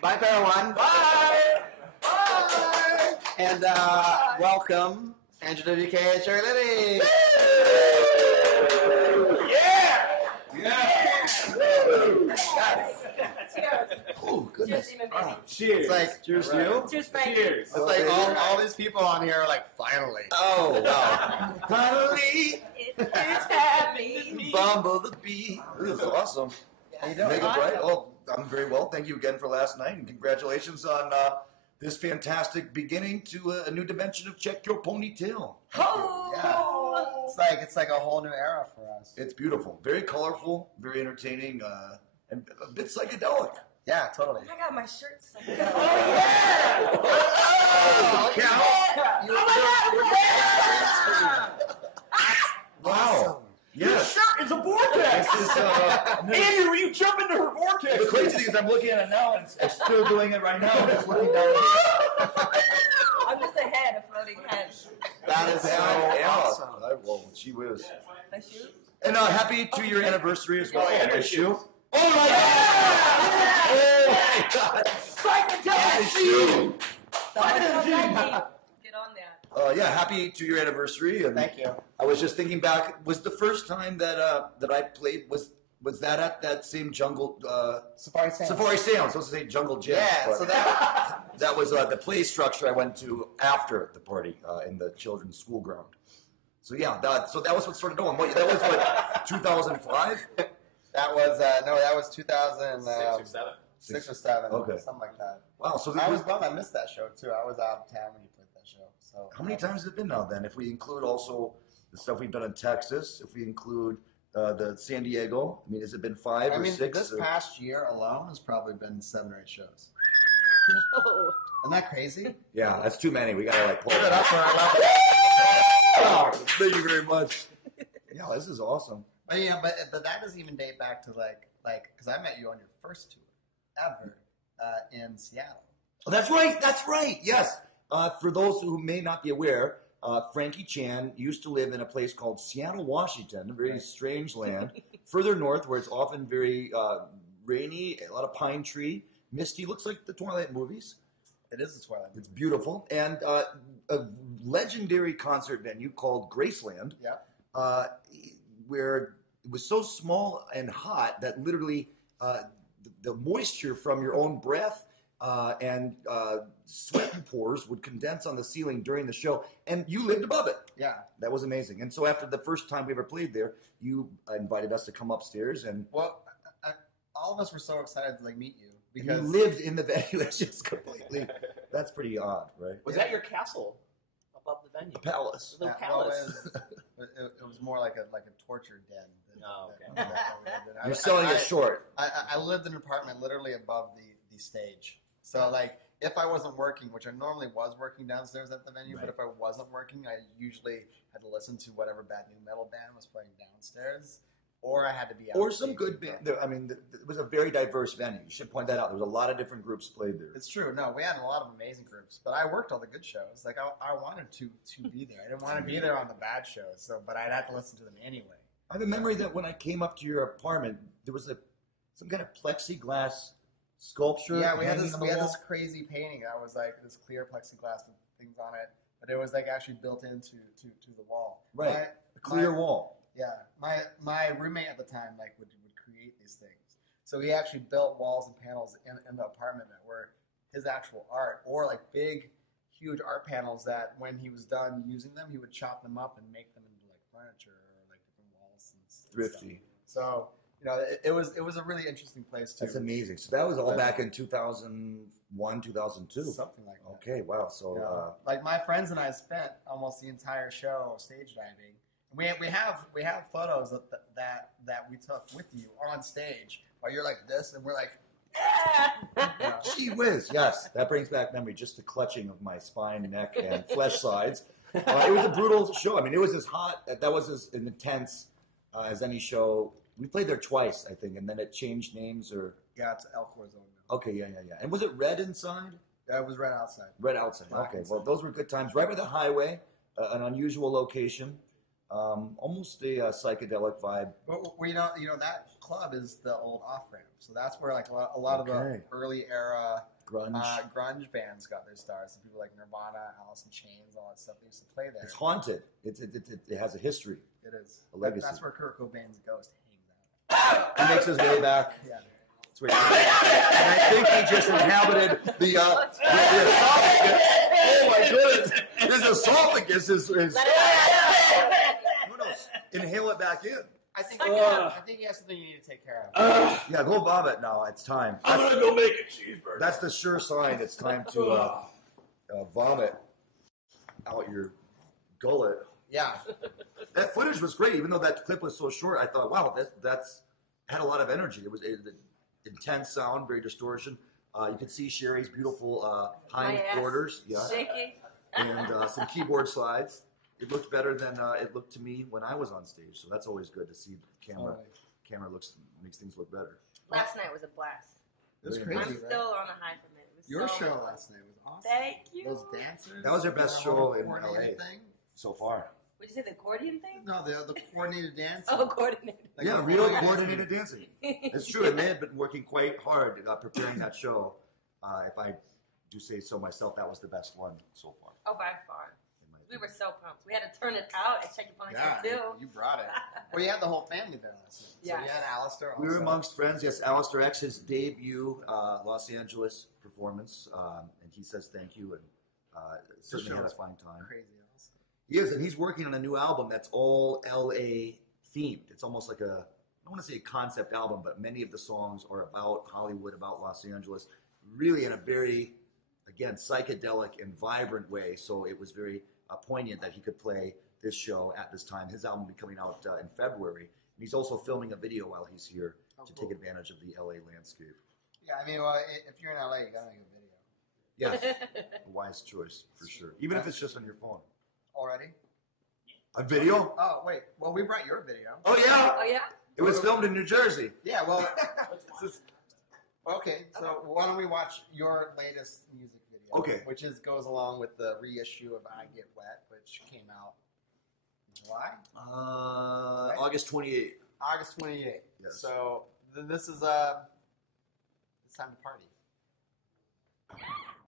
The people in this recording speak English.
Bye, Parawan. Bye. Bye. And welcome, Andrew WK and Cherie Lily. Yeah. Oh, goodness. Cheers. It's like, cheers to you. Cheers, Frank. Cheers. It's like all these people on here are like, finally. Oh, wow. Finally. It's happening. Bumble the bee. This is awesome. How you doing? Make it right. Oh, I'm very well. Thank you again for last night, and congratulations on this fantastic beginning to a new dimension of Check Your Ponytail. Oh. Yeah. It's like a whole new era for us. It's beautiful, very colorful, very entertaining, and a bit psychedelic. Yeah, totally. I got my shirt stuck. Oh, yeah! Oh, Wow. Your Yes. shirt is a vortex! This is, Andrew, you jump into her vortex! the crazy thing is I'm looking at it now, and I'm still doing it right now. I'm just looking down. I'm just a head, a floating head. That is so awesome. Well, she was. My shoe? And happy 2-year anniversry as well. Oh, yeah, my shoe. Oh my god! Oh my God! Psychedelic shoe! Get on that. Yeah, happy 2-year anniversary. And Thank you. I was just thinking back. Was the first time that that I played was that at that same jungle Safari Sounds. Safari Sounds? I was supposed to say Jungle Jam. Yeah, but so that was the play structure I went to after the party in the children's school ground. So yeah, that was what started going. That was what 2005. that was that was 2006 or 7. 6 or 7. Okay. Something like that. Wow. So I was bummed I missed that show too. I was out of town when you played that show. So how many times has it been now? Then, if we include also the stuff we've done in Texas, if we include the San Diego, I mean, has it been 5 or 6? This past year alone has probably been 7 or 8 shows. No. Isn't that crazy? Yeah, that's too many. We gotta like pull Give it it up up. for our level. Oh, thank you very much. Yeah, this is awesome. But yeah, but that doesn't even date back to like because I met you on your first tour ever in Seattle. Oh, that's right. That's right. Yes. For those who may not be aware, Frankie Chan used to live in a place called Seattle, Washington, a very strange land, further north where it's often very rainy, a lot of pine tree, misty. Looks like the Twilight movies. It is the Twilight. It's beautiful. And a legendary concert venue called Graceland, where it was so small and hot that literally the moisture from your own breath and sweat and pores would condense on the ceiling during the show, and you lived above it. Yeah. That was amazing. And so after the first time we ever played there, you invited us to come upstairs, and Well, all of us were so excited to meet you you because lived in the venue. It's just completely, that's pretty odd, right? Was that your castle above the venue? A palace. The little well, palace. it was more like a torture den. Oh, okay. You're selling it short. I lived in an apartment literally above the stage. So if I wasn't working, which I normally was working downstairs at the venue, but if I wasn't working, I usually had to listen to whatever bad new metal band was playing downstairs, or I had to be out. Or some good band. I mean, it was a very diverse venue. You should point that out. There was a lot of different groups played there. It's true. No, we had a lot of amazing groups, but I worked all the good shows. I wanted to be there. I didn't want to be there on the bad shows, but I'd have to listen to them anyway. I have a memory that when I came up to your apartment, there was some kind of plexiglass sculpture. Yeah, we had hanging this on the wall. crazy painting that was like this clear plexiglass with things on it, but it was actually built into the wall. Right, a clear wall. Yeah, my roommate at the time would create these things, so he actually built walls and panels in the apartment that were his actual art, or big, huge art panels that when he was done using them, he would chop them up and make them into furniture or different walls and Thrifty. stuff. So it was a really interesting place too. That's amazing. So that was all back in 2001, 2002. Something like that. Okay, wow. So my friends and I spent almost the entire show stage diving. We have photos that we took with you on stage while you're like this, and we're like, yeah. Gee whiz, yes. That brings back memory, just the clutching of my spine, neck, and flesh sides. It was a brutal show. I mean, it was as hot, that was as intense as any show. We played there twice, I think, and then it changed names or... Yeah, it's El Corazon now. Okay, yeah. And was it red inside? Yeah, it was red outside. Red outside, Black okay. inside. Well, those were good times. Right by the highway, an unusual location. Almost a psychedelic vibe. Well, that club is the old off ramp. So that's where like a lot of the early era grunge bands got their stars. So people like Nirvana, Alice in Chains, all that stuff. They used to play there. It's haunted. It has a history. It is. A legacy. That's where Kurt Cobain's ghost hangs out. He makes his way back. Yeah. That's where and I think he just inhabited the esophagus. Oh my goodness! His esophagus is inhale it back in. I think he has something you need to take care of. Yeah, go vomit now. It's time. I'm gonna go make a cheeseburger. That's the sure sign. It's time to vomit out your gullet. Yeah. That footage was great, even though that clip was so short. I thought, wow, that's had a lot of energy. It was intense sound, very distortion. You could see Cherie's beautiful hind quarters, Shaking. and some keyboard slides. It looked better than it looked to me when I was on stage. So that's always good to see. Camera makes things look better. Last night was a blast. It was crazy. I'm still on a high from it. It was Your so show much fun. last night was awesome. Thank you. Those dancers. That was their best the show in coordinated LA thing. so far. Would you say the accordion thing? No, the coordinated dance. Oh, coordinated. Like Yeah, the real coordinated dancing. It's true. And they had been working quite hard preparing that show. If I do say so myself, that was the best one so far. Oh, by far. We were so pumped. We had to turn it out and check your phone Yeah, too. you brought it. Well, you had the whole family there last night. Yeah. So you had Alistair also. We were amongst friends. Yes, Alistair X, his debut Los Angeles performance, and he says thank you and certainly had a fine time. Crazy Alistair. He is, and he's working on a new album that's all LA themed. It's almost like I don't want to say a concept album, but many of the songs are about Hollywood, about Los Angeles, really in a very, again, psychedelic and vibrant way. So it was very poignant that he could play this show at this time. His album will be coming out in February. And he's also filming a video while he's here to take advantage of the LA landscape. Yeah, I mean, well, if you're in LA, you gotta make a video. Yes, a wise choice for sure. Even if it's just on your phone. Already? A video? Oh, wait. Well, we brought your video. Oh, yeah. Oh, yeah? It was filmed in New Jersey. Yeah, well, okay, so why don't we watch your latest music video? Okay. Which goes along with the reissue of I Get Wet, which came out in July? August 28th. August 28th. Yes. So this is it's time to party.